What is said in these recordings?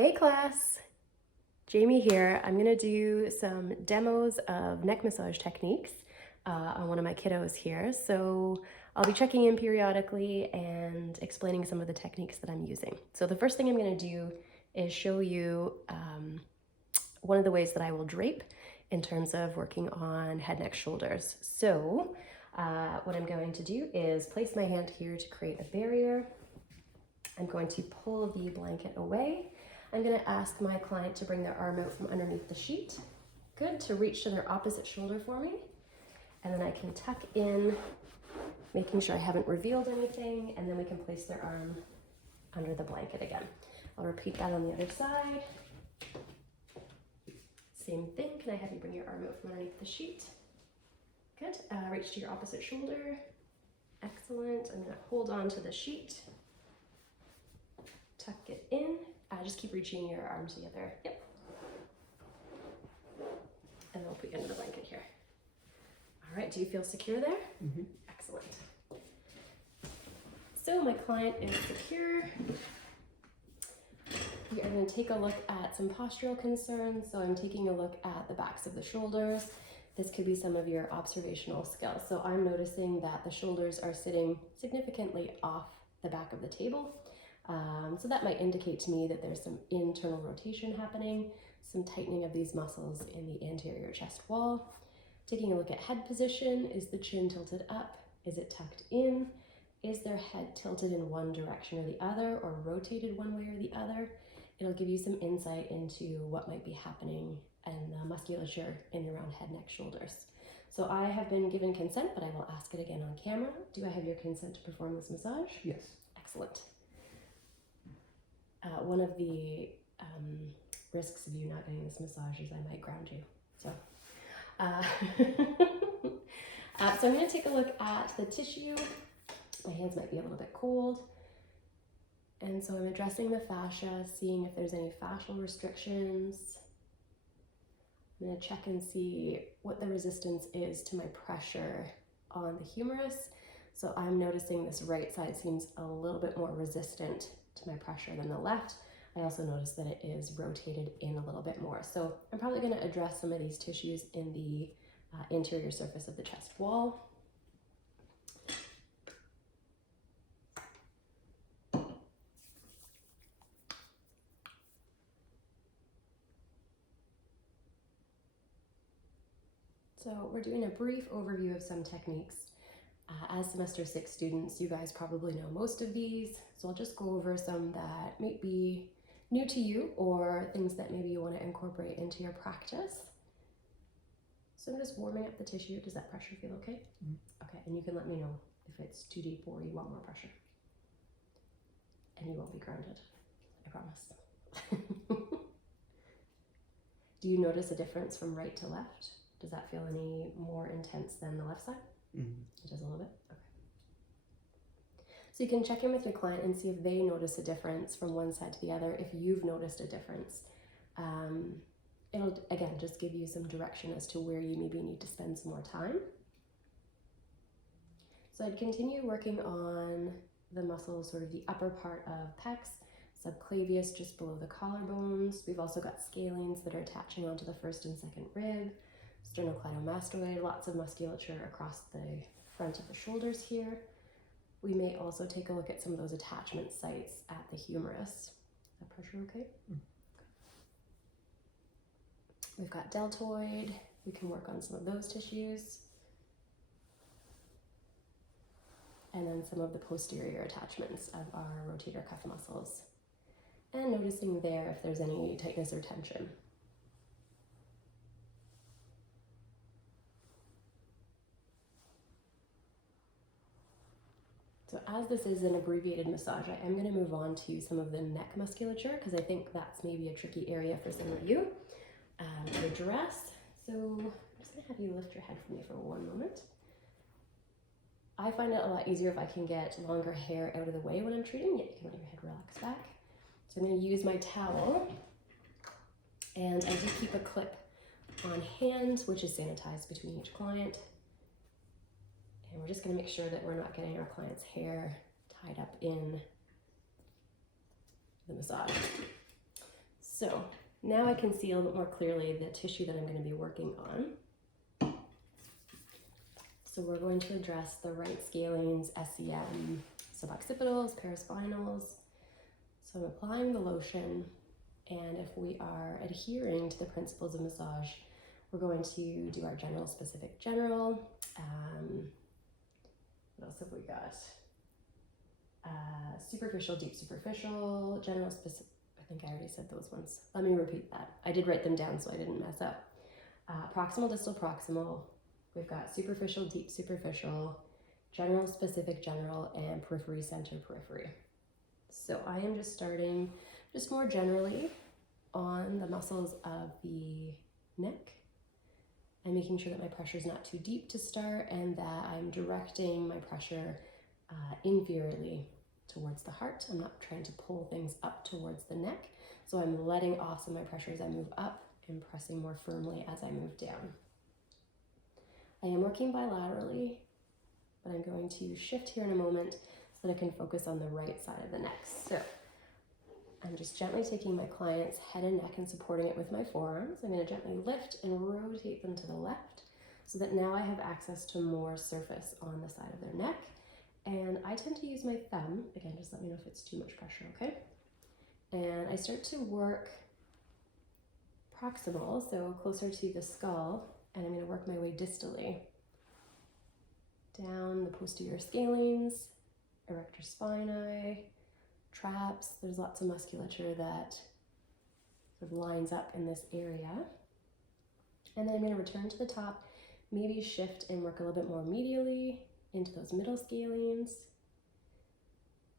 Hey class, Jamie here. I'm gonna do some demos of neck massage techniques on one of my kiddos here. So I'll be checking in periodically and explaining some of the techniques that I'm using. So the first thing I'm gonna do is show you one of the ways that I will drape in terms of working on head, neck, shoulders. So what I'm going to do is place my hand here to create a barrier. I'm going to pull the blanket away. I'm going to ask my client to bring their arm out from underneath the sheet. Good, to reach to their opposite shoulder for me. And then I can tuck in, making sure I haven't revealed anything, and then we can place their arm under the blanket again. I'll repeat that on the other side. Same thing, can I have you bring your arm out from underneath the sheet? Good, reach to your opposite shoulder. Excellent, I'm going to hold on to the sheet. Tuck it in. Just keep reaching your arms together. Yep. And then we'll put you under the blanket here. All right, do you feel secure there? Mm-hmm. Excellent. So my client is secure. We are going to take a look at some postural concerns. So I'm taking a look at the backs of the shoulders. This could be some of your observational skills. So I'm noticing that the shoulders are sitting significantly off the back of the table. So that might indicate to me that there's some internal rotation happening, some tightening of these muscles in the anterior chest wall. Taking a look at head position, is the chin tilted up? Is it tucked in? Is their head tilted in one direction or the other, or rotated one way or the other? It'll give you some insight into what might be happening and the musculature in and around head, neck, shoulders. So I have been given consent, but I will ask it again on camera. Do I have your consent to perform this massage? Yes. Excellent. One of the risks of you not getting this massage is I might ground you. So, so I'm going to take a look at the tissue. My hands might be a little bit cold. And so I'm addressing the fascia, seeing if there's any fascial restrictions. I'm going to check and see what the resistance is to my pressure on the humerus. So I'm noticing this right side seems a little bit more resistant to my pressure than the left. I also notice that it is rotated in a little bit more. So I'm probably going to address some of these tissues in the interior surface of the chest wall. So we're doing a brief overview of some techniques. As semester 6 students, you guys probably know most of these, so I'll just go over some that might be new to you or things that maybe you want to incorporate into your practice. So I'm just warming up the tissue. Does that pressure feel okay? Mm-hmm. Okay, and you can let me know if it's too deep or you want more pressure. And you won't be grounded, I promise. Do you notice a difference from right to left? Does that feel any more intense than the left side? Mm-hmm. It does a little bit? Okay. So you can check in with your client and see if they notice a difference from one side to the other, if you've noticed a difference. It'll, again, just give you some direction as to where you maybe need to spend some more time. So I'd continue working on the muscles, sort of the upper part of pecs, subclavius just below the collarbones. We've also got scalenes that are attaching onto the first and second rib. Sternocleidomastoid, lots of musculature across the front of the shoulders here. We may also take a look at some of those attachment sites at the humerus. Is that pressure okay? Mm. We've got deltoid. We can work on some of those tissues. And then some of the posterior attachments of our rotator cuff muscles. And noticing there if there's any tightness or tension. So as this is an abbreviated massage, I am going to move on to some of the neck musculature because I think that's maybe a tricky area for some of you to address. So I'm just going to have you lift your head for me for one moment. I find it a lot easier if I can get longer hair out of the way when I'm treating, yet you can let your head relax back. So I'm going to use my towel, and I do keep a clip on hand, which is sanitized between each client. And we're just going to make sure that we're not getting our client's hair tied up in the massage. So now I can see a little bit more clearly the tissue that I'm going to be working on. So we're going to address the right scalenes, SCM, suboccipitals, paraspinals. So I'm applying the lotion, and if we are adhering to the principles of massage, we're going to do our general, specific, general. What else have we got? Superficial, deep, superficial, general, specific. I think I already said those ones. Let me repeat that. I did write them down so I didn't mess up. Proximal, distal, proximal. We've got superficial, deep, superficial, general, specific, general, and periphery, center, periphery. So I am just starting just more generally on the muscles of the neck. I'm making sure that my pressure is not too deep to start and that I'm directing my pressure inferiorly towards the heart. I'm not trying to pull things up towards the neck. So I'm letting off some of my pressure as I move up and pressing more firmly as I move down. I am working bilaterally, but I'm going to shift here in a moment so that I can focus on the right side of the neck. So I'm just gently taking my client's head and neck and supporting it with my forearms. I'm going to gently lift and rotate them to the left so that now I have access to more surface on the side of their neck. And I tend to use my thumb. Again, just let me know if it's too much pressure, okay? And I start to work proximal, so closer to the skull, and I'm going to work my way distally down the posterior scalenes, erector spinae, traps. There's lots of musculature that sort of lines up in this area. And then I'm going to return to the top, maybe shift and work a little bit more medially into those middle scalenes.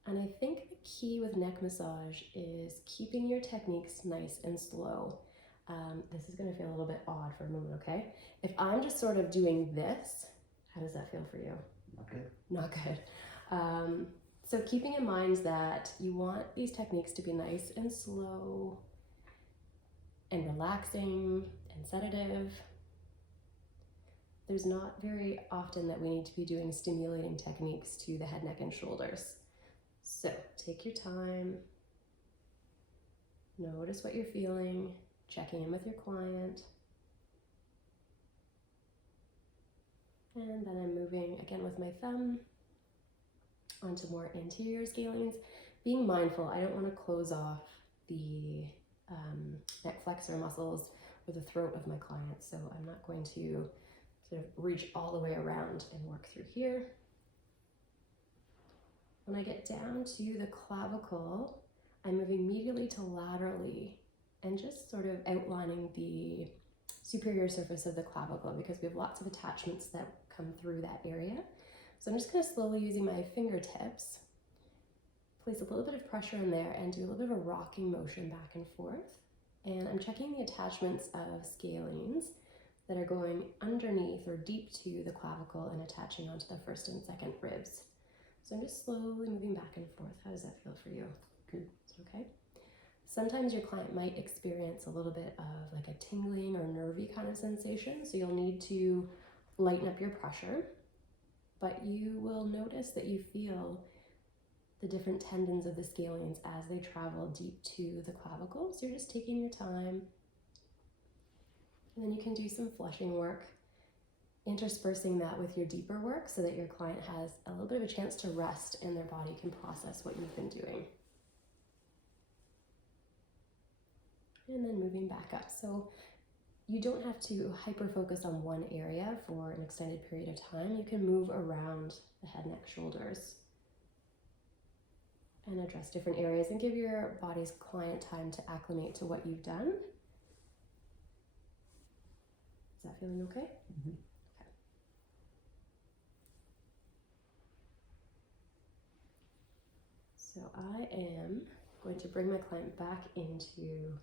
And I think the key with neck massage is keeping your techniques nice and slow. This is going to feel a little bit odd for a moment, okay? If I'm just sort of doing this, how does that feel for you? Not good. Not good. So keeping in mind that you want these techniques to be nice and slow and relaxing and sedative. There's not very often that we need to be doing stimulating techniques to the head, neck, and shoulders. So take your time, notice what you're feeling, checking in with your client. And then I'm moving again with my thumb onto more anterior scalenes. Being mindful, I don't want to close off the neck flexor muscles or the throat of my client, so I'm not going to sort of reach all the way around and work through here. When I get down to the clavicle, I'm moving medially to laterally and just sort of outlining the superior surface of the clavicle because we have lots of attachments that come through that area. So I'm just going to slowly, using my fingertips, place a little bit of pressure in there and do a little bit of a rocking motion back and forth. And I'm checking the attachments of scalenes that are going underneath or deep to the clavicle and attaching onto the first and second ribs. So I'm just slowly moving back and forth. How does that feel for you? Good. Okay. Sometimes your client might experience a little bit of like a tingling or nervy kind of sensation, so you'll need to lighten up your pressure, but you will notice that you feel the different tendons of the scalenes as they travel deep to the clavicle. So you're just taking your time, and then you can do some flushing work, interspersing that with your deeper work so that your client has a little bit of a chance to rest and their body can process what you've been doing. And then moving back up. So you don't have to hyper-focus on one area for an extended period of time. You can move around the head, neck, shoulders and address different areas and give your body's client time to acclimate to what you've done. Is that feeling okay? Mm-hmm. Okay. So I am going to bring my client back into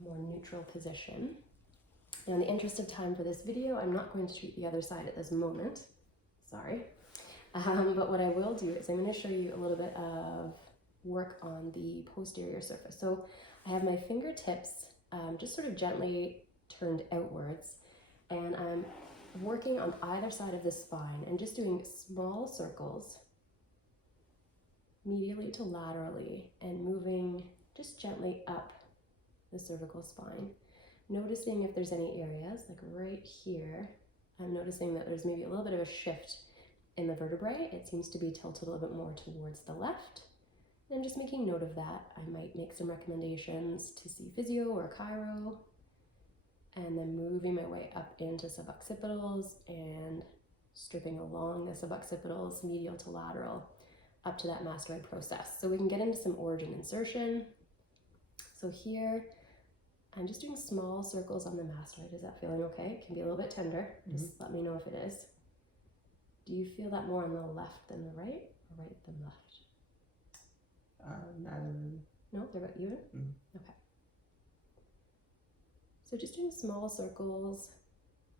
a more neutral position. Now, in the interest of time for this video, I'm not going to treat the other side at this moment. Sorry. But what I will do is I'm going to show you a little bit of work on the posterior surface. So I have my fingertips just sort of gently turned outwards, and I'm working on either side of the spine and just doing small circles medially to laterally and moving just gently up the cervical spine. Noticing if there's any areas, like right here, I'm noticing that there's maybe a little bit of a shift in the vertebrae. It seems to be tilted a little bit more towards the left. And just making note of that, I might make some recommendations to see physio or chiro, and then moving my way up into suboccipitals and stripping along the suboccipitals, medial to lateral, up to that mastoid process. So we can get into some origin insertion. So here, I'm just doing small circles on the mastoid. Is that feeling okay? It can be a little bit tender. Just let me know if it is. Do you feel that more on the left than the right, or right than left? Neither. No, they're about even? Okay. So just doing small circles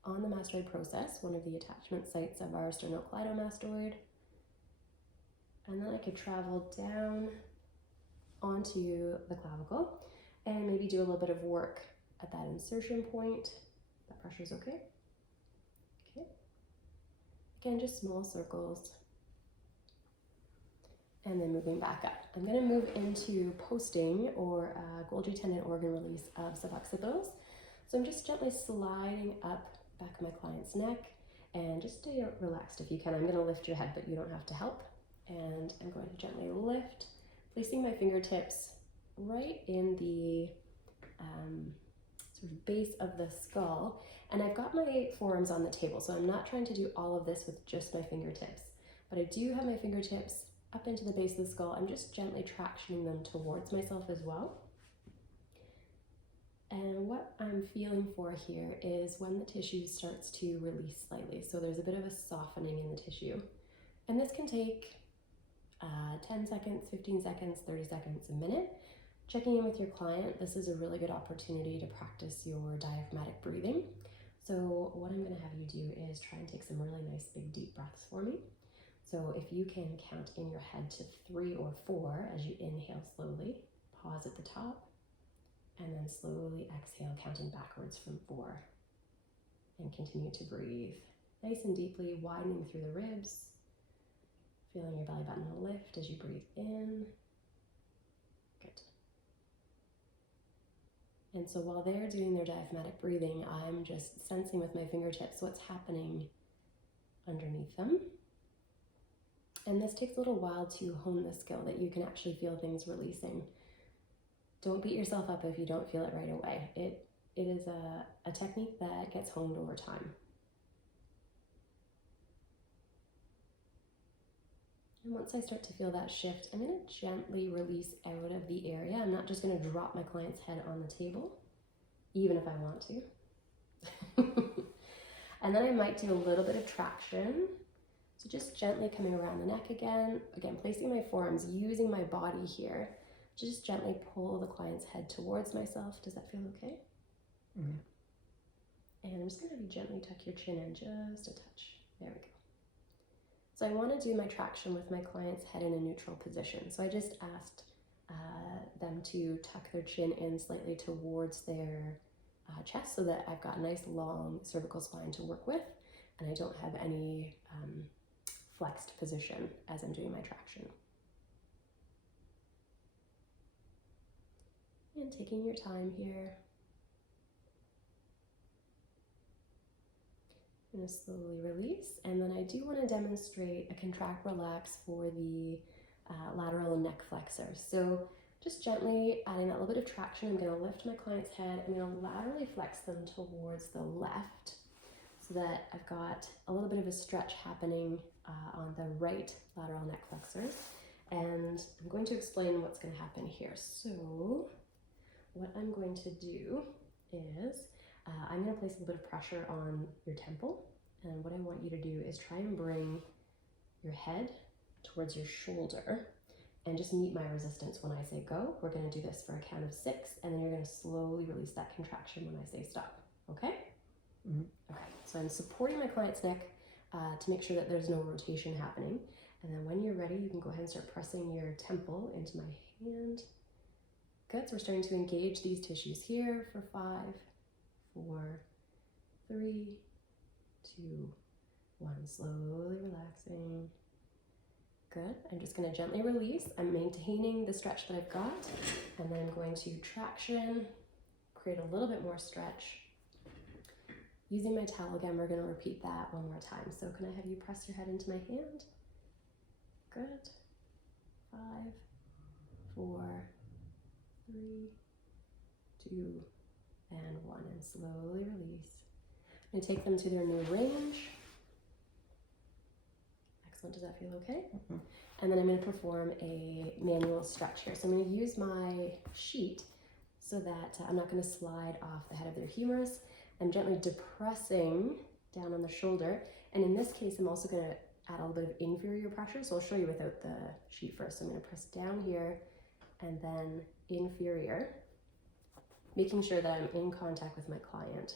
on the mastoid process, one of the attachment sites of our sternocleidomastoid. And then I could travel down onto the clavicle and maybe do a little bit of work at that insertion point. That pressure's okay? Okay. Again, just small circles. And then moving back up. I'm going to move into posting or Golgi tendon organ release of suboccipitals. So I'm just gently sliding up back of my client's neck, and just stay relaxed if you can. I'm going to lift your head, but you don't have to help. And I'm going to gently lift, placing my fingertips right in the sort of base of the skull. And I've got my forearms on the table, so I'm not trying to do all of this with just my fingertips, but I do have my fingertips up into the base of the skull. I'm just gently tractioning them towards myself as well. And what I'm feeling for here is when the tissue starts to release slightly. So there's a bit of a softening in the tissue. And this can take 10 seconds, 15 seconds, 30 seconds, a minute. Checking in with your client, this is a really good opportunity to practice your diaphragmatic breathing. So what I'm going to have you do is try and take some really nice big deep breaths for me. So if you can count in your head to 3 or 4 as you inhale slowly, pause at the top, and then slowly exhale, counting backwards from 4. And continue to breathe nice and deeply, widening through the ribs, feeling your belly button lift as you breathe in. Good. And so while they're doing their diaphragmatic breathing, I'm just sensing with my fingertips what's happening underneath them. And this takes a little while to hone the skill that you can actually feel things releasing. Don't beat yourself up if you don't feel it right away. It is a technique that gets honed over time. And once I start to feel that shift, I'm going to gently release out of the area. I'm not just going to drop my client's head on the table, even if I want to. And then I might do a little bit of traction. So just gently coming around the neck again, placing my forearms, using my body here, just gently pull the client's head towards myself. Does that feel okay? And I'm just going to have you gently tuck your chin in just a touch. There we go. So I want to do my traction with my client's head in a neutral position. So I just asked them to tuck their chin in slightly towards their chest so that I've got a nice long cervical spine to work with, and I don't have any flexed position as I'm doing my traction. And taking your time here. I'm going to slowly release, and then I do want to demonstrate a contract relax for the lateral neck flexors. So just gently adding that little bit of traction, I'm going to lift my client's head. I'm going to laterally flex them towards the left so that I've got a little bit of a stretch happening on the right lateral neck flexors. And I'm going to explain what's going to happen here. So what I'm going to do is I'm going to place a little bit of pressure on your temple, and what I want you to do is try and bring your head towards your shoulder and just meet my resistance when I say go. We're going to do this for a count of 6, and then you're going to slowly release that contraction when I say stop, okay? Okay, so I'm supporting my client's neck to make sure that there's no rotation happening, and then when you're ready, you can go ahead and start pressing your temple into my hand. Good, so we're starting to engage these tissues here for 5, 4, 3, 2, 1. Slowly relaxing. Good. I'm just going to gently release. I'm maintaining the stretch that I've got, and then I'm going to traction create a little bit more stretch. Using my towel again, we're going to repeat that one more time. So can I have you press your head into my hand? Good. 5, 4, 3, 2, and 1. And slowly release. I'm going to take them to their new range. Excellent. Does that feel okay? Mm-hmm. And then I'm going to perform a manual stretch here. So I'm going to use my sheet so that I'm not going to slide off the head of their humerus. I'm gently depressing down on the shoulder. And in this case, I'm also going to add a little bit of inferior pressure. So I'll show you without the sheet first. So I'm going to press down here and then inferior, making sure that I'm in contact with my client.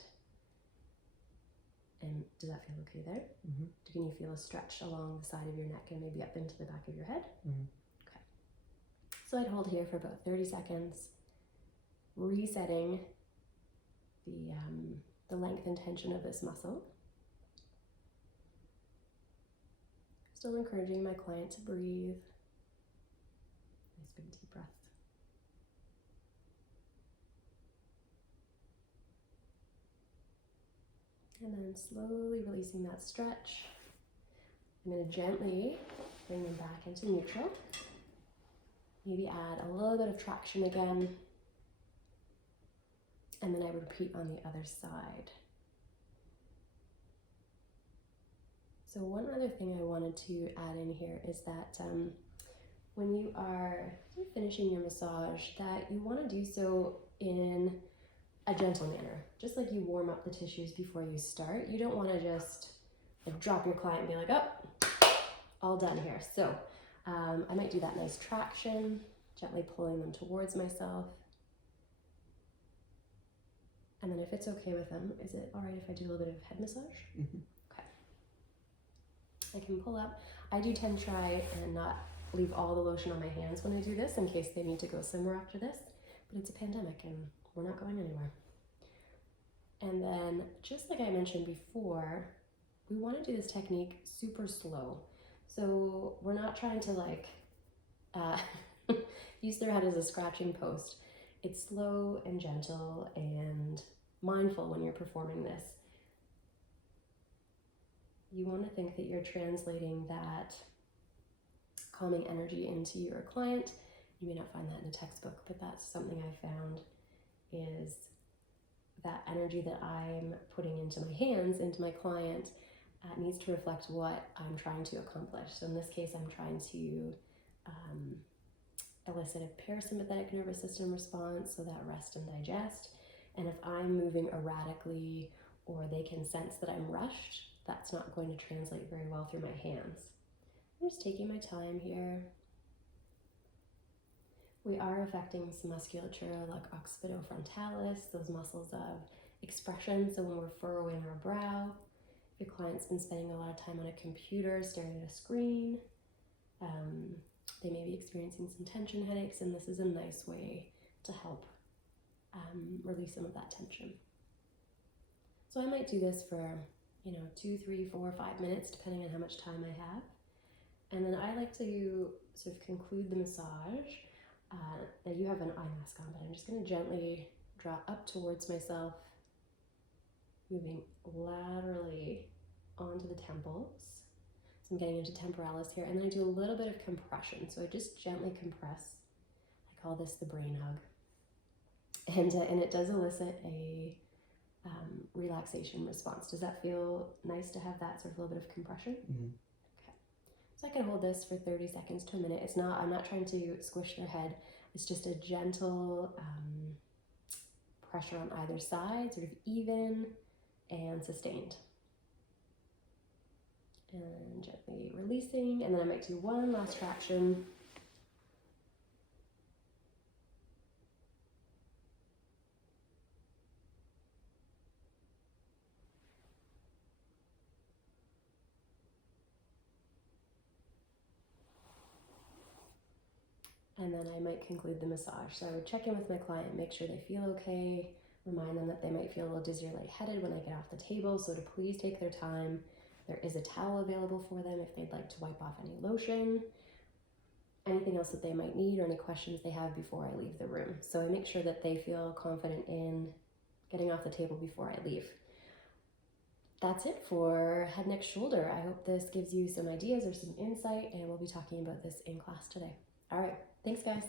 And does that feel okay there? Mm-hmm. Can you feel a stretch along the side of your neck and maybe up into the back of your head? Mm-hmm. Okay. So I'd hold here for about 30 seconds, resetting the length and tension of this muscle. Still encouraging my client to breathe. Nice big deep breaths. And then slowly releasing that stretch. I'm going to gently bring them back into neutral. Maybe add a little bit of traction again. And then I repeat on the other side. So one other thing I wanted to add in here is that when you are finishing your massage, that you want to do so in a gentle manner, just like you warm up the tissues before you start. You don't want to just like drop your client and be like, oh, all done here. So I might do that nice traction, gently pulling them towards myself. And then if it's okay with them, is it all right if I do a little bit of head massage? Mm-hmm. Okay. I can pull up. I do tend to try and not leave all the lotion on my hands when I do this in case they need to go somewhere after this, but it's a pandemic and we're not going anywhere. And then, just like I mentioned before, we want to do this technique super slow. So we're not trying to like use their head as a scratching post. It's slow and gentle and mindful when you're performing this. You want to think that you're translating that calming energy into your client. You may not find that in a textbook, but that's something I found is that energy that I'm putting into my hands, into my client, needs to reflect what I'm trying to accomplish. So in this case, I'm trying to elicit a parasympathetic nervous system response, so that rest and digest. And if I'm moving erratically or they can sense that I'm rushed, that's not going to translate very well through my hands. I'm just taking my time here. We are affecting some musculature like occipitofrontalis, those muscles of expression. So when we're furrowing our brow, if your client's been spending a lot of time on a computer, staring at a screen, they may be experiencing some tension headaches, and this is a nice way to help release some of that tension. So I might do this for, 2, 3, 4, 5 minutes, depending on how much time I have. And then I like to sort of conclude the massage. Now you have an eye mask on, but I'm just going to gently draw up towards myself, moving laterally onto the temples. So I'm getting into temporalis here, and then I do a little bit of compression. So I just gently compress. I call this the brain hug. And it does elicit a relaxation response. Does that feel nice to have that sort of a little bit of compression? Mm-hmm. Okay. So I can hold this for 30 seconds to a minute. I'm not trying to squish their head. It's just a gentle pressure on either side, sort of even and sustained. And gently releasing, and then I might do one last traction. And then I might conclude the massage. So I would check in with my client, make sure they feel okay, remind them that they might feel a little dizzy or lightheaded when I get off the table, so to please take their time. There is a towel available for them if they'd like to wipe off any lotion, anything else that they might need, or any questions they have before I leave the room. So I make sure that they feel confident in getting off the table before I leave. That's it for head, neck, shoulder. I hope this gives you some ideas or some insight, and we'll be talking about this in class today. All right, thanks guys.